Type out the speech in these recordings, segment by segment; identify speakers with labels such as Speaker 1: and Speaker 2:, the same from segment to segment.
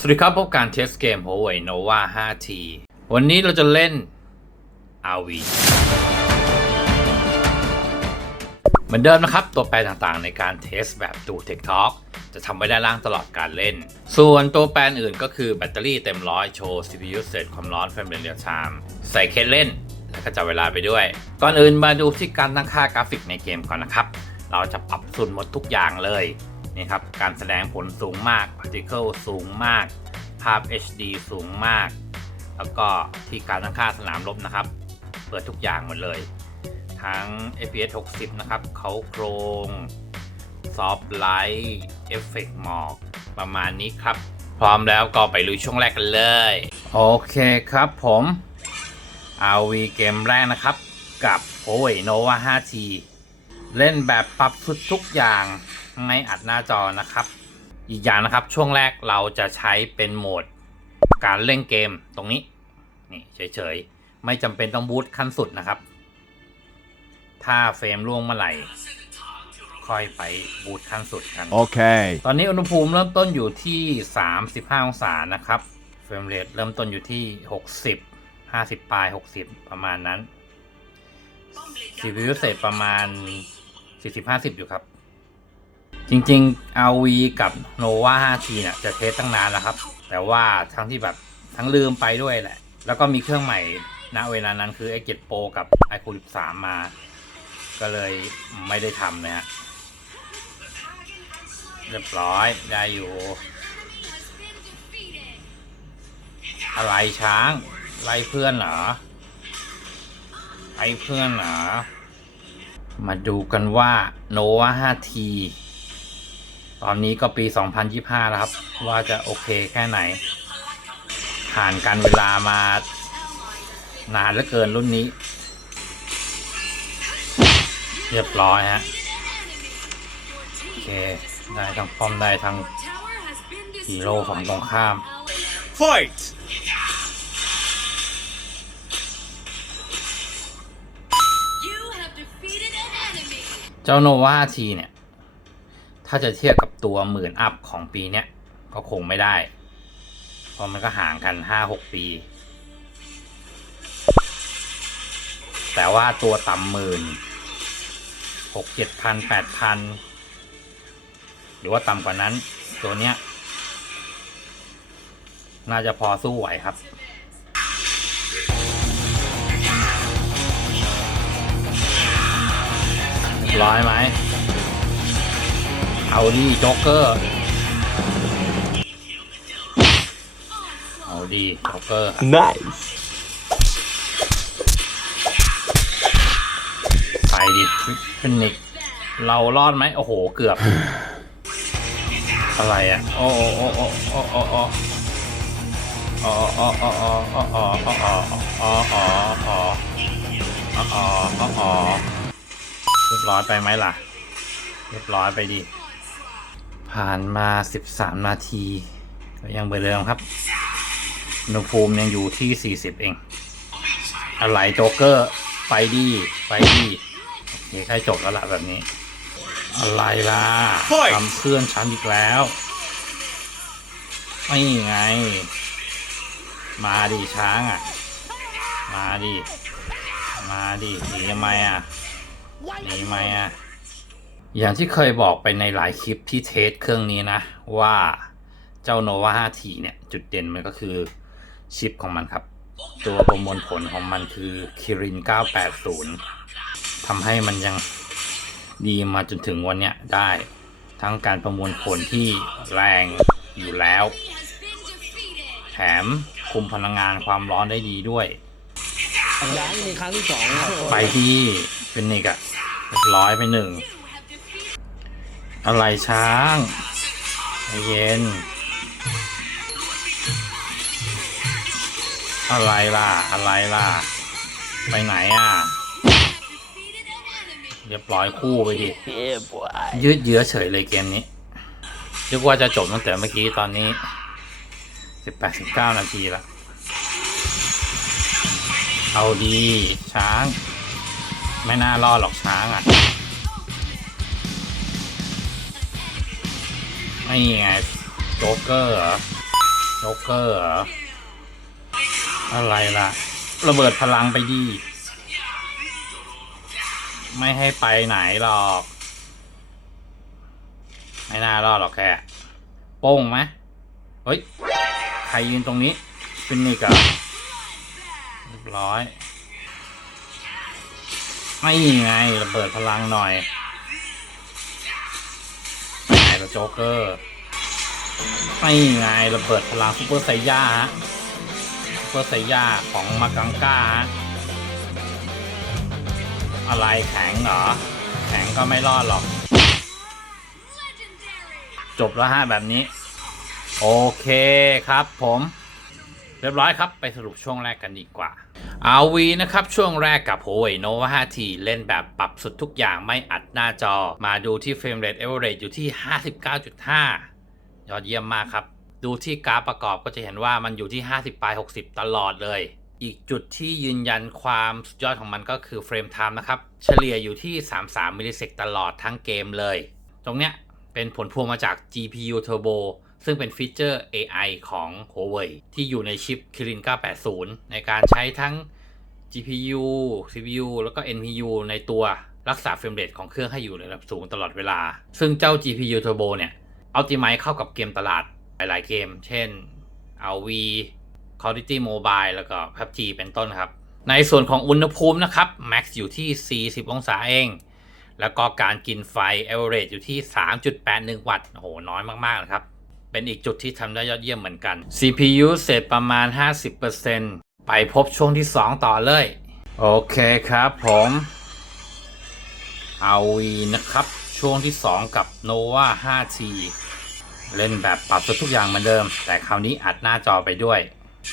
Speaker 1: สวัสดีครับพบการเทสเกม Huawei Nova 5T วันนี้เราจะเล่น RV เหมือนเดิมนะครับ ตัวแปรต่างๆในการเทสแบบดู Tech Talk จะทำไว้ด้านล่างตลอดการเล่น ส่วนตัวแปรอื่นก็คือแบตเตอรี่เต็มร้อยโชว์ CPU เสร็จความร้อนแฟรมเรทเรียลไทม์ใส่เคสเล่น แล้วก็จับเวลาไปด้วย ก่อนอื่นมาดูที่การตั้งค่ากราฟิกในเกมก่อนนะครับ เราจะปรับสูนหมดทุกอย่างเลยี่ครับการแสดงผลสูงมาก Particle สูงมาก ภาพ HD สูงมาก แล้วก็ที่การตั้งค่าสนามลบนะครับ เปิดทุกอย่างหมดเลย ทั้ง FPS 60 นะครับเขาโครงซอฟไลท์เอฟเฟกหมอกประมาณนี้ครับ พร้อมแล้วก็ไปลุยช่วงแรกกันเลย โอเคครับผม RV เกมแรกนะครับ กับโอ้ยโนวา 5T เล่นแบบปรับทุดทุกอย่างไม่อัดหน้าจอนะครับ อีกอย่างนะครับช่วงแรกเราจะใช้เป็นโหมด การเล่นเกมตรงนี้นี่เฉยๆ ไม่จำเป็นต้องบูตขั้นสุดนะครับ ถ้าเฟรมล่วงเมื่อไหร่ ค่อยไปบูตขั้นสุดกัน
Speaker 2: โอเค
Speaker 1: ตอนนี้อุณหภูมิเริ่มต้นอยู่ที่ 35 องศานะครับเฟรมเรทเริ่มต้นอยู่ที่ 60 50 ปลาย 60 ประมาณนั้น CPU เสร็จประมาณ สี่สิบห้าสิบอยู่ครับ จริงๆ RV กับ Nova 5T เนี่ยจะเทสตั้งนานแล้วครับ แต่ว่าทั้งที่แบบทั้งลืมไปด้วยแหละ แล้วก็มีเครื่องใหม่ณเวลานั้นคือ i7 Pro กับ iQOO 13 มา ก็เลยไม่ได้ทำนะฮะเรียบร้อยได้อยู่ อะไรช้างไล่เพื่อนเหรอไอเพื่อนเหรอ มาดูกันว่าโนวา 5T ตอนนี้ก็ปี 2025 แล้วครับ ว่าจะโอเคแค่ไหน ผ่านการเวลามานานเหลือเกินรุ่นนี้ เรียบร้อยฮะ โอเค ได้ทั้งป้อมได้ทั้งฮีโร่ของตรงข้าม
Speaker 2: Fight!
Speaker 1: จ้าโนวาทีเนี่ย ถ้าจะเทียบกับตัวหมื่นอัพของปีเนี้ย ก็คงไม่ได้ เพราะมันก็ห่างกันห้าหกปี แต่ว่าตัวต่ำหมื่นหกเจ็ดพันแปดพันหรือว่าต่ำกว่านั้น ตัวเนี้ย น่าจะพอสู้ไหวครับ ร้อยไหมเอาดีจ็อกเกอร์ เอาดีจ็อกเกอร์
Speaker 2: nice
Speaker 1: ไปดิฟินิกเรารอดไหมโอ้โห เกือบ อะไรอะ โอ้โอ้โอ้โอ้โอ้โอ้โอ้โอ๋ออ๋ออ๋ออ๋ออ๋โอ้โอ๋โอ้โอ๋ออ๋อ ยบร้อยไปไหมล่ะ เรียบร้อยไปดิผ่านมา 13 นาที ก็ยังเหมือนเดิมครับอุณหภูมิยังอยู่ที่ 40 เอง อะไรโจ๊กเกอร์ ไปดีไปดีโอเคใกล้จบแล้วล่ะแบบนี้ อะไรล่ะทำเพื่อนฉันอีกแล้วไม่ไง มาดิช้างอะ มาดิ มาดิหนีทำไมอะ หนีทำไมอะ อย่างที่เคยบอกไปในหลายคลิปที่เทสเครื่องนี้นะ ว่าเจ้า nova 5t เนี่ย จุดเด่นมันก็คือชิปของมันครับ ตัวประมวลผลของมันคือ Kirin 980ทำให้มันยังดีมาจนถึงวันเนี้ยได้ ทั้งการประมวลผลที่แรงอยู่แล้ว แถมคุมพลังงานความร้อนได้ดีด้วย
Speaker 2: ยังมีครั้งที่สองนะ
Speaker 1: ไปที่เป็นนิกอะ เรียบร้อยไปหนึ่ง อะไรช้างใจเย็น อะไรล่ะ อะไรล่ะ ไปไหนอะ เรียบร้อยคู่ไปดิยืดเยื้อเฉยเลยเกมนี้นึกว่าจะจบตั้งแต่เมื่อกี้ตอนนี้สิบแปดสิบเก้านาทีละ เอาดี ช้าง ไม่น่ารอดหรอกช้างอะไม่ไงโจ๊กเกอร์เหรอโจ๊กเกอร์เหรออะไรล่ะ ระเบิดพลังไปดี ไม่ให้ไปไหนหรอก ไม่น่ารอดหรอกแค่โป้งไหมเฮ้ย ใครยืนตรงนี้ฟินนิกอะเรียบร้อย ไม่ไงระเบิดพลังหน่อยไปไหนละโจ๊กเกอร์ไม่ไงระเบิดพลังซุปเปอร์ไซย่าฮะซุปเปอร์ไซย่าของมากังก้าอะไรแข็งเหรอ แข็งก็ไม่รอดหรอก จบแล้วฮะแบบนี้ โอเคครับผม เรียบร้อยครับไปสรุปช่วงแรกกันดีกว่าอาวีนะครับช่วงแรกกับ h u โนวา 5T เล่นแบบปรับสุดทุกอย่างไม่อัดหน้าจอ มาดูที่เฟรมเรทเอเวอเรอยู่ที่ 59.5 ยอดเยี่ยมมากครับ ดูที่กราฟประกอบก็จะเห็นว่ามันอยู่ที่ 50ปลาย 60 ตลอดเลย อีกจุดที่ยืนยันความสุดยอดของมันก็คือเฟรมไทม์นะครับ เฉลี่ยอยู่ที่ 33มิลลิเซกตลอดทั้งเกมเลย ตรงเนี้ยเป็นผลพวงมาจาก GPU Turbo ซึ่งเป็นฟีเจอร์ AI ของ Huawei ที่อยู่ในชิป Kirin 980 ในการใช้ทั้ง GPU CPU แล้วก็ NPU ในตัวรักษาเฟรมเรทของเครื่องให้อยู่ในระดับสูงตลอดเวลา ซึ่งเจ้า GPU Turbo เนี่ย Optimize เข้ากับเกมตลาดหลายๆเกม เช่น RV Call of Duty Mobile แล้วก็ PUBG เป็นต้นครับ ในส่วนของอุณหภูมินะครับ Max อยู่ที่ 40 องศาเอง แล้วก็การกินไฟ average อยู่ที่ 3.81 วัตต์ โอ้โห น้อยมาก ๆ นะครับ เป็นอีกจุดที่ทำได้ยอดเยี่ยมเหมือนกัน CPU เสร็จประมาณ 50%ไปพบช่วงที่ 2 ต่อเลย โอเคครับผมเอาวีนะครับ ช่วงที่ 2 กับ Nova 5T เล่นแบบปรับทุกอย่างเหมือนเดิม แต่คราวนี้อัดหน้าจอไปด้วย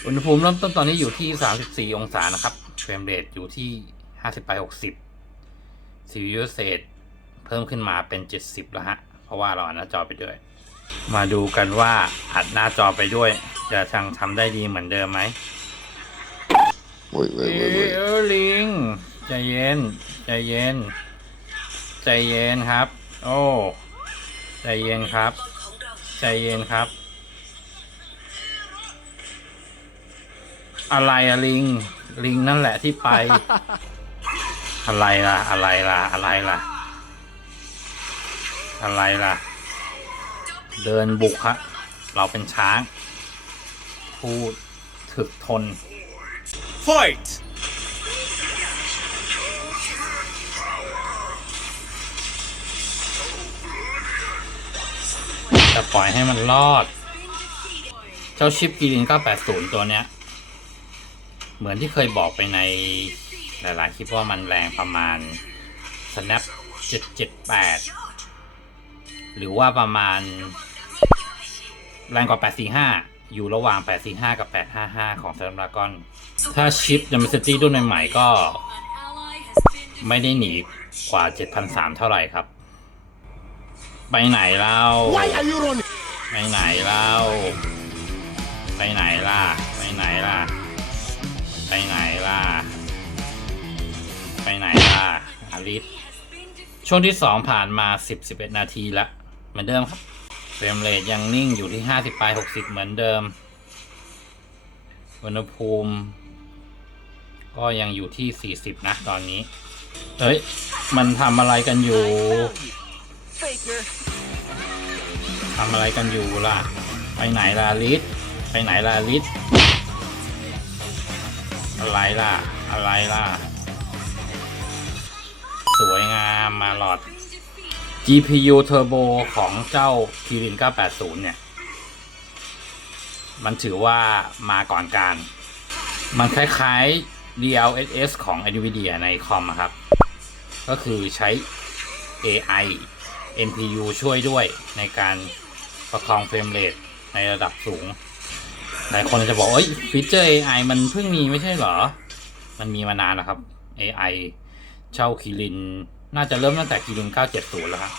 Speaker 1: อุณหภูมิเริ่มต้นตอนนี้อยู่ที่ 34 องศานะครับเฟรมเรทอยู่ที่ 50 ไป 60 CPU เศษเพิ่มขึ้นมาเป็น 70 แล้วฮะ เพราะว่าเราอัดหน้าจอไปด้วย มาดูกันว่าอัดหน้าจอไปด้วย จะทางทำได้ดีเหมือนเดิมไหม
Speaker 3: Wait,
Speaker 1: เอ้
Speaker 3: wait, wait, wait.
Speaker 1: เออลิงใจเย็นใจเย็น ใจเย็นครับ โอ้ใจเย็นครับ ใจเย็นครับ อะไรอะลิง ลิงนั่นแหละที่ไป อะไรล่ะ อะไรล่ะ อะไรล่ะ อะไรล่ะ เดินบุกฮะเราเป็นช้างพูดถึกทน
Speaker 2: Fight
Speaker 1: จะปล่อยให้มันรอด เจ้าชิปกีริน 980 ตัวเนี้ย เหมือนที่เคยบอกไปในหลายๆคลิปว่ามันแรงประมาณ snap 778 หรือว่าประมาณ แรงกว่า 845 อยู่ระหว่าง 845 กับ 855 ของ Snapdragon ถ้าชิป Dimensity รุ่นใหม่ๆ ก็ไม่ได้หนีกว่า 7,300 เท่าไหร่ครับ ไปไหนเล่า
Speaker 2: Why are you running
Speaker 1: ไปไหนเล่าไปไหนล่ะ ไปไหนล่ะ ไปไหนล่ะ ไปไหนล่ะอาริสช่วงที่สองผ่านมาสิบสิบเอ็ดนาทีละเหมือนเดิมครับ เฟรมเรทยังนิ่งอยู่ที่ห้าสิบปลายหกสิบเหมือนเดิม อุณหภูมิ ก็ยังอยู่ที่สี่สิบนะตอนนี้ เอ้ย มันทำอะไรกันอยู่ ทำอะไรกันอยู่ล่ะ ไปไหนล่ะลิศไปไหนล่ะลิศอะไรล่ะ อะไรล่ะ สวยงามมาหลอด GPU Turbo ของเจ้า Kirin 980 เนี่ย มันถือว่ามาก่อนการ มันคล้ายๆ DLSS ของ NVIDIA ในคอมอะครับ ก็คือใช้ AI NPU ช่วยด้วยในการประคองเฟรมเรทในระดับสูง หลายคนจะบอกเอ้ยฟีเจอร์ AI มันเพิ่งมีไม่ใช่เหรอ มันมีมานานแล้วครับ AI เช่าคิริน น่าจะเริ่มตั้งแต่คิริน970 แล้วครับ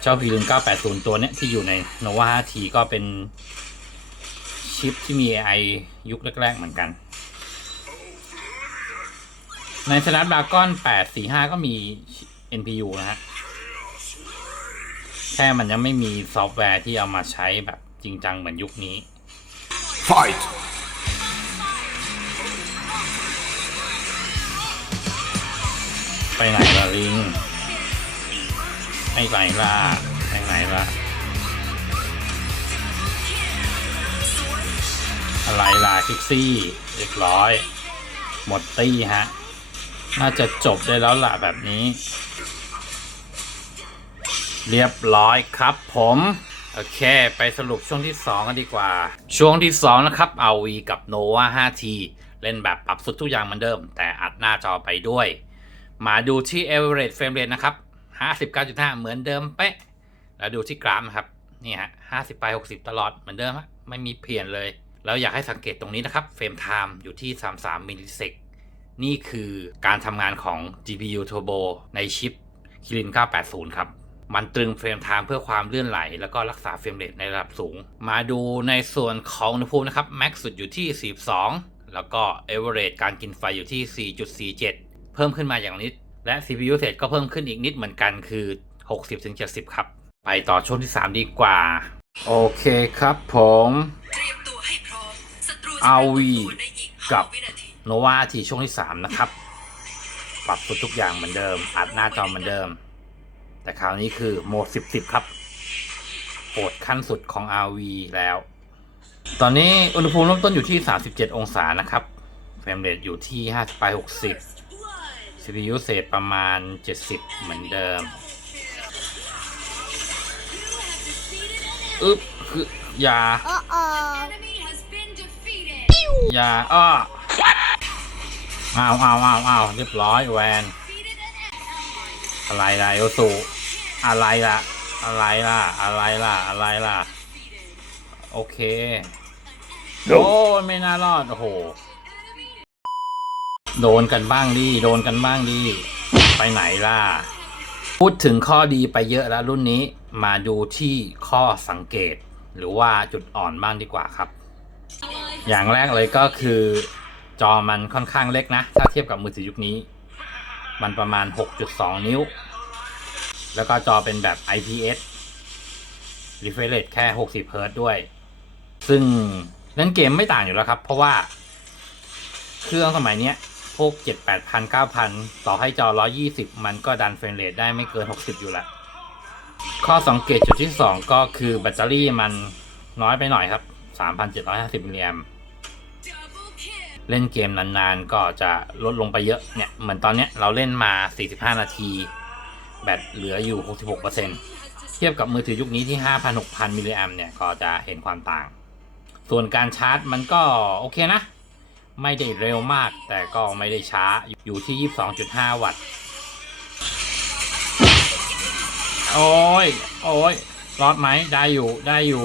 Speaker 1: เช่าคิริน980 ตัวเนี้ยที่อยู่ใน Nova 5T ก็เป็นชิปที่มี AI ยุคแรก ๆ เหมือนกัน ใน Snapdragon 845 ก็มี NPU นะฮะ แค่มันยังไม่มีซอฟต์แวร์ที่เอามาใช้แบบจริงจังเหมือนยุคนี้
Speaker 2: Fight!
Speaker 1: ไปไหนล่ะลิงไม่ไปล่ะไปไหนล่ะ อะไรล่ะคิกซี่เรียบร้อย หมดตี้ฮะ น่าจะจบได้แล้วล่ะแบบนี้ เรียบร้อยครับผมโอเค ไปสรุปช่วงที่ 2 กันดีกว่า ช่วงที่ 2 นะครับ เอาวีกับ Nova 5T เล่นแบบปรับสุดทุกอย่างเหมือนเดิม แต่อัดหน้าจอไปด้วย มาดูที่ average frame rate นะครับ59.5 เหมือนเดิมเป๊ะแล้วดูที่กราฟนะครับ นี่ฮะ50 ไป 60 ตลอดเหมือนเดิมฮะไม่มีเปลี่ยนเลย แล้วอยากให้สังเกตตรงนี้นะครับ เฟรมไทม์อยู่ที่ 33มิลลิเซกนี่คือการทำงานของ GPU Turbo ในชิป Kirin 980 ครับ มันตรึงเฟรมไทม์เพื่อความเลื่อนไหล แล้วก็รักษาเฟรมเรทในระดับสูง มาดูในส่วนของอุณหภูมินะครับ Max สุดอยู่ที่ 42 แล้วก็ Average การกินไฟอยู่ที่ 4.47 เพิ่มขึ้นมาอย่างนิด และ CPU usage ก็เพิ่มขึ้นอีกนิดเหมือนกันคือ 60-70 ครับ ไปต่อช่วงที่ 3 ดีกว่า โอเคครับผม
Speaker 3: เตรียมตัวให้พร้อมศัตรูจะ
Speaker 1: เอาวี
Speaker 3: ปรากฏตัวในอีก
Speaker 1: กับ
Speaker 3: ห้าวินาที
Speaker 1: โนวาทีช่วงที่ 3 นะครับ ปรับทุกอย่างเหมือนเดิม อัดหน้าจอเหมือนเดิม แต่คราวนี้คือโหมด 10 10 ครับโหดขั้นสุดของ RV แล้ว ตอนนี้อุณหภูมิเริ่มต้นอยู่ที่ 37 องศานะครับ เฟรมเรทอยู่ที่ 5 ไป 60 CPU เศษประมาณ 70 เหมือนเดิมอึ๊บคืออยาอยาอ้อเอาวอ้าวอ้าวอ้าเรียบร้อยแวน อะไรล่ะเอสูอะไรล่ะ อะไรล่ะ อะไรล่ะ อะไรล่ะ โอเค โอ้ไม่น่ารอด โอ้โห โดนกันบ้างดิโดนกันบ้างดิไปไหนล่ะ พูดถึงข้อดีไปเยอะแล้วรุ่นนี้มาดูที่ข้อสังเกต หรือว่าจุดอ่อนบ้างดีกว่าครับ อย่างแรกเลยก็คือจอมันค่อนข้างเล็กนะ ถ้าเทียบกับมือถือยุคนี้ มันประมาณ 6.2 นิ้ว แล้วก็จอเป็นแบบ IPS refresh rate แค่ 60 Hz ด้วย ซึ่งเล่นเกมไม่ต่างอยู่แล้วครับ เพราะว่าเครื่องสมัยนี้ พวก7 8 0 0 9,000ต่อให้จอ120มันก็ดันเฟรมเรทได้ไม่เกิน60อยู่ละ ข้อสังเกตจุดที่2ก็คือแบตเตอรี่มันน้อยไปหน่อยครับ3,750มิลลิแอมป์
Speaker 4: Double kill.
Speaker 1: เล่นเกมนานๆก็จะลดลงไปเยอะเนี่ย เหมือนตอนเนี้ยเราเล่นมา 45 นาที แบตเหลืออยู่ 66%เทียบกับมือถือยุคนี้ที่ 5,000-6,000 มิลลิแอมเนี่ย ก็จะเห็นความต่าง ส่วนการชาร์จมันก็โอเคนะ ไม่ได้เร็วมากแต่ก็ไม่ได้ช้าอยู่ที่ 22.5 วัตต์ โอ้ย โอ้ยรอดไหมได้อยู่ได้อยู่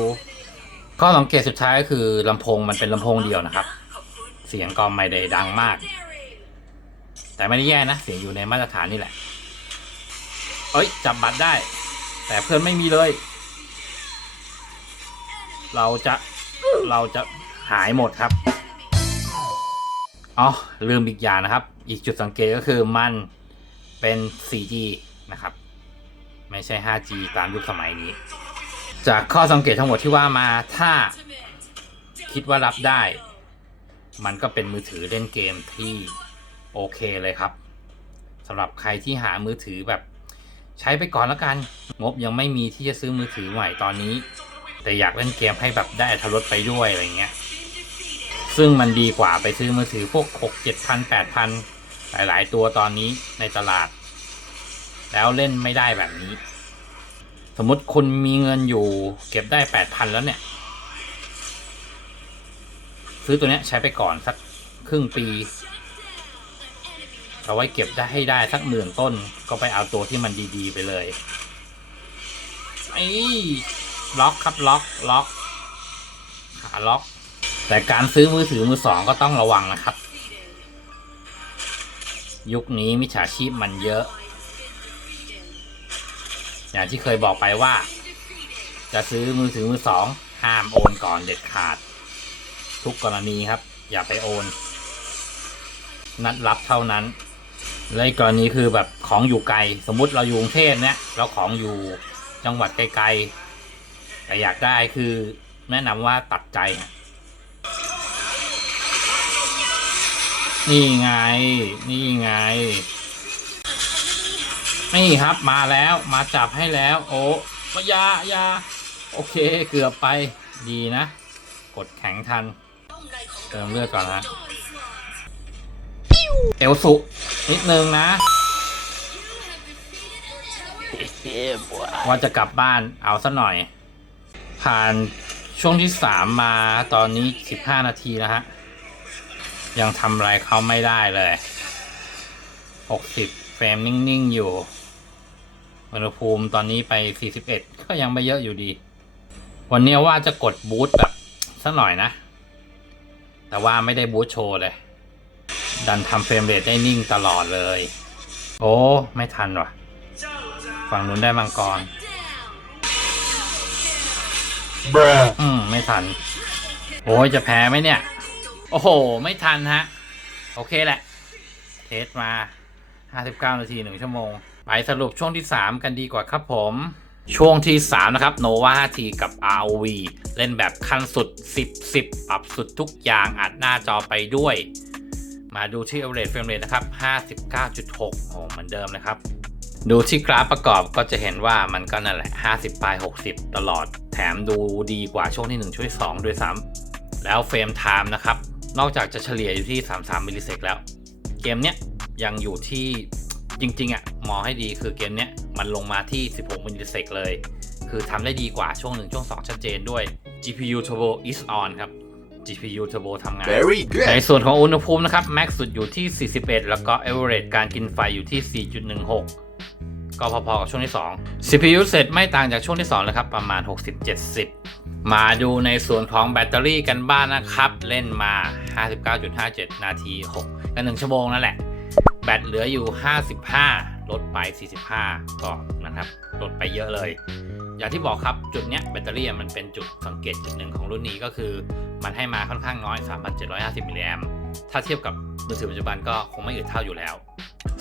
Speaker 1: ข้อสังเกตสุดท้ายก็คือลำโพงมันเป็นลำโพงเดียวนะครับ เสียงก็ไม่ได้ดังมาก แต่ไม่ได้แย่นะ เสียงอยู่ในมาตรฐานนี่แหละ เอ้ย จับบัตรได้ แต่เพื่อนไม่มีเลย เราจะเราจะหายหมดครับ อ๋อลืมอีกอย่างนะครับ อีกจุดสังเกตก็คือมันเป็น 4G นะครับ ไม่ใช่ 5G ตามยุคสมัยนี้ จากข้อสังเกตทั้งหมดที่ว่ามาถ้าคิดว่ารับได้ มันก็เป็นมือถือเล่นเกมที่โอเคเลยครับสำหรับใครที่หามือถือแบบใช้ไปก่อนแล้วกัน งบยังไม่มีที่จะซื้อมือถือใหม่ตอนนี้ แต่อยากเล่นเกมให้แบบได้อรถรสไปด้วยอะไรเงี้ย ซึ่งมันดีกว่าไปซื้อมือถือพวก6 7พัน8พันหลาย ๆ ตัวตอนนี้ในตลาด แล้วเล่นไม่ได้แบบนี้ สมมติคุณมีเงินอยู่ เก็บได้ 8,000 แล้วเนี่ย ซื้อตัวเนี้ยใช้ไปก่อนสักครึ่งปีเอาไว้เก็บได้ให้ได้สักหมื่นต้นก็ไปเอาตัวที่มันดีๆไปเลยไอ้ล็อกครับล็อกล็อกขาล็อก แต่การซื้อมือถือมือสองก็ต้องระวังนะครับ ยุคนี้มิจฉาชีพมันเยอะ อย่างที่เคยบอกไปว่า จะซื้อมือถือมือสองห้ามโอนก่อนเด็ดขาด ทุกกรณีครับ อย่าไปโอน นัดรับเท่านั้นและอีกรณีคือแบบของอยู่ไกล สมมุติเราอยู่กรุงเทพเนี่ยแล้วของอยู่จังหวัดไกลๆแต่อยากได้คือแนะนำว่าตัดใจ นี่ไง นี่ไง นี่ครับมาแล้วมาจับให้แล้ว โอ้มายายาโอเคเกือบไปดีนะ กดแข็งทัน เติมเลือดก่อนนะเอลสุนิดนึงนะ ว่าจะกลับบ้านเอาซะหน่อย ผ่าน ช่วงที่สามมาตอนนี้สิบห้านาทีแล้วฮะ ยังทำอะไรเขาไม่ได้เลยหกสิบเฟรมนิ่ง ๆ อยู่อุณหภูมิตอนนี้ไปสี่สิบเอ็ดก็ยังไม่เยอะอยู่ดี วันนี้ว่าจะกดบูตแบบสักหน่อยนะ แต่ว่าไม่ได้บูตโชว์เลย ดันทำเฟรมเรทได้นิ่งตลอดเลย โอ้ ไม่ทันว่ะ ฝั่งนู้นได้มังกร
Speaker 2: Bruh.
Speaker 1: อืมไม่ทัน โอ้ยจะแพ้ไหมเนี่ย โอ้โห ไม่ทันฮะ โอเคแหละ เทสมา 59 นาที 1 ชั่วโมง ไปสรุปช่วงที่ 3 กันดีกว่าครับผม ช่วงที่ 3 นะครับ Nova 5T กับ ROV เล่นแบบขั้นสุด 10 10 ปรับสุดทุกอย่างอัดหน้าจอไปด้วย มาดูที่ average frame rate นะครับ 59.6โอ้เหมือนเดิมนะครับ ดูที่กราฟประกอบก็จะเห็นว่ามันก็นั่นแหละ 50 ปลาย 60 ตลอด มดูดีกว่าช่วงที่ 1 ช่วงที่2ด้วยซ้ำแล้วเฟรมไทม์นะครับ นอกจากจะเฉลี่ยอยู่ที่ 33มิลลิเซกแล้ว เกมเนี้ยยังอยู่ที่จริงๆอะ่ะมองให้ดีคือเกมเนี้ยมันลงมาที่ 16มิลลิเซกเลย คือทำได้ดีกว่าช่วง 1 ช่วง 2 ชัดเจนด้วย GPU Turbo is on ครับ GPU Turbo ทำงาน
Speaker 2: Very
Speaker 1: ใน
Speaker 2: good.
Speaker 1: ส่วนของอุณหภูมินะครับแม็กสุดอยู่ที่ 41 แล้วก็ average การกินไฟอยู่ที่ 4.16 ก็พอๆกับช่วงที่ 2 CPU เสร็จไม่ต่างจากช่วงที่2เลยครับ ประมาณ 60-70 มาดูในส่วนของแบตเตอรี่กันบ้างนนะครับ เล่นมา 59.57 นาที6กัน1ชั่วโมงนั่นแหละ แบตเหลืออยู่ 55 ลดไป 45 ก็นะครับ ลดไปเยอะเลย อย่างที่บอกครับจุดเนี้ยแบตเตอรี่มันเป็นจุดสังเกตจุดหนึ่งของรุ่นนี้ก็คือ มันให้มาค่อนข้างน้อย 3,750มิลลิแอมป์ ถ้าเทียบกับมือถือปัจจุบันก็คงไม่อื่นเท่าอยู่แล้ว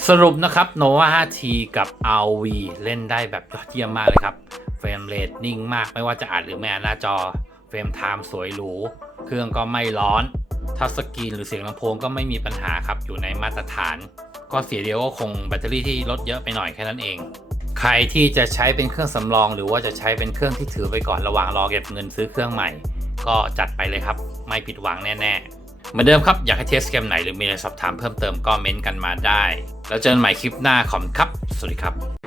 Speaker 1: สรุปนะครับ Nova 5T กับ RV เล่นได้แบบยอดเยี่ยมมากเลยครับ เฟรมเรทนิ่งมากไม่ว่าจะอ่านหรือไม่อ่านหน้าจอ เฟรมไทม์สวยหรู เครื่องก็ไม่ร้อนทัชสกรีนหรือเสียงลำโพงก็ไม่มีปัญหาครับอยู่ในมาตรฐาน ก็เสียเดียวก็คงแบตเตอรี่ที่ลดเยอะไปหน่อยแค่นั้นเอง ใครที่จะใช้เป็นเครื่องสำรอง หรือว่าจะใช้เป็นเครื่องที่ถือไปก่อนระหว่างรอเก็บเงินซื้อเครื่องใหม่ ก็จัดไปเลยครับ ไม่ผิดหวังแน่ ๆ เหมือนเดิมครับ อยากให้เทสเกมไหนหรือมีอะไรสอบถามเพิ่มเติมก็เม้นต์กันมาได้ แล้วเจอกันใหม่คลิปหน้าขอบคุณครับ สวัสดีครับ